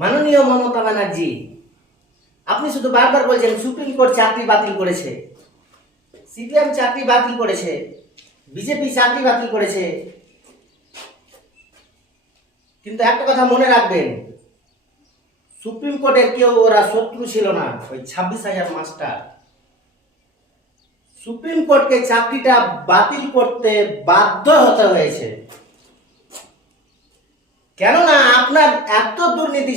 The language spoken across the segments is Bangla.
মাননীয় মমতা ব্যানার্জি, আপনি শুধু বারবার বলছেন সুপ্রিম কোর্ট চাকরি বাতিল করেছে, সিপিএম চাকরি বাতিল করেছে, বিজেপি চাকরি বাতিল করেছে। কিন্তু একটা কথা মনে রাখবেন, সুপ্রিম কোর্টের কেউ ওরা শত্রু ছিল না। ওই 26,000 মাস্টার সুপ্রিম কোর্টকে চাকরিটা বাতিল করতে বাধ্য হতে হয়েছে। কেননা আপনার এত দুর্নীতি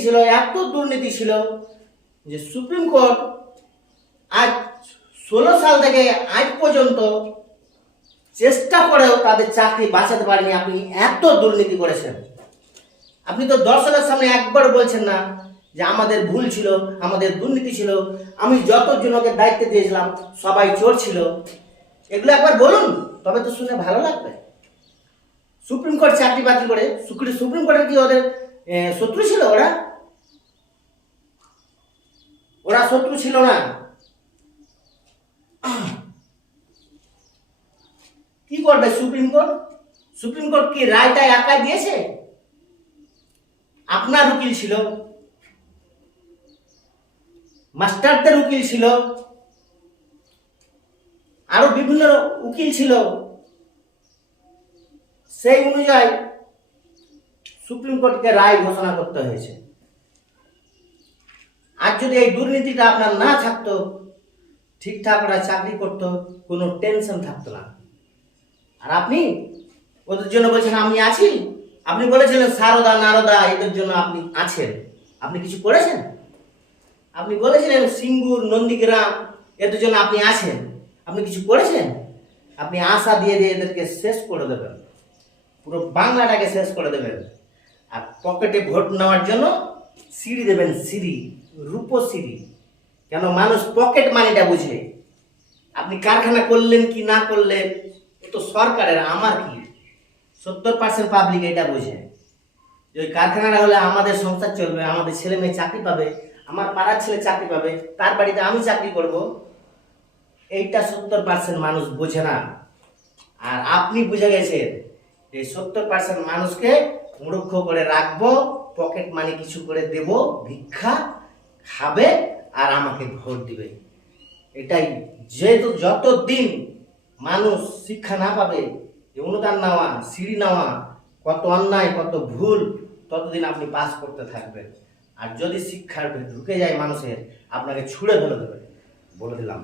ছিল যে সুপ্রিম কোর্ট আজ 16 সাল থেকে আজ পর্যন্ত চেষ্টা করেও তাদের চাকরি বাঁচাতে পারেনি। আপনি এত দুর্নীতি করেছেন। আপনি তো দর্শকের সামনে একবার বলছেন না যে আমাদের ভুল ছিল, আমাদের দুর্নীতি ছিল, আমি যতজনকে দায়িত্ব দিয়েছিলাম সবাই চোর ছিল। এগুলো একবার বলুন, তবে তো শুনে ভালো লাগবে। সুপ্রিম কোর্ট চাকরি বাতিল করে, সুপ্রিম কোর্টের কি ওদের শত্রু ছিল? ওরা শত্রু ছিল না। কি করবে সুপ্রিম কোর্ট? সুপ্রিম কোর্ট কি রায়টা একাই দিয়েছে? আপনার উকিল ছিল, মাস্টারদের উকিল ছিল, আরো বিভিন্ন উকিল ছিল। সেই অনুযায়ী সুপ্রিম কোর্টকে রায় ঘোষণা করতে হয়েছে। আর যদি এই দুর্নীতিটা আপনার না থাকতো, ঠিকঠাক ওরা চাকরি করতো, কোনো টেনশন থাকতো না। আর আপনি ওদের জন্য বলছেন আমি আছি। আপনি বলেছিলেন সারদা নারদা এদের জন্য আপনি আছেন। আপনি কিছু করেছেন? আপনি বলেছিলেন সিঙ্গুর নন্দীগ্রাম এদের জন্য আপনি আছেন। আপনি কিছু করেছেন? আপনি আশা দিয়ে এদেরকে শেষ করে দেবেন, পুরো বাংলাটাকে শেষ করে দেবেন। আর পকেটে ভোট নেওয়ার জন্য সিঁড়ি দেবেন, সিঁড়ি, রূপসিঁড়ি। কেন মানুষ পকেট মানিটা বুঝে। আপনি কারখানা করলেন কি না করলেন এ তো সরকারের, আমার কি। 70% পাবলিক এটা বোঝে যে ওই কারখানাটা হলে আমাদের সংসার চলবে, আমাদের ছেলে মেয়ে চাকরি পাবে, আমার পাড়ার ছেলে চাকরি পাবে, তার বাড়িতে আমি চাকরি করব। এইটা 70% মানুষ বোঝে না। আর আপনি বুঝে গেছেন যে 70% মানুষকে মূর্খ করে রাখবো, পকেট মানি কিছু করে দেব, ভিক্ষা খাবে আর আমাকে ভোট দিবে। এটাই যেহেতু যতদিন মানুষ শিক্ষা না পাবে, অনুদান নেওয়া, সিঁড়ি নেওয়া, কত অন্যায় কত ভুল, ততদিন আপনি পাস করতে থাকবেন। আর যদি শিক্ষার ঢুকে যায় মানুষের, আপনাকে ছুঁড়ে ফেলে দেবে, বলে দিলাম।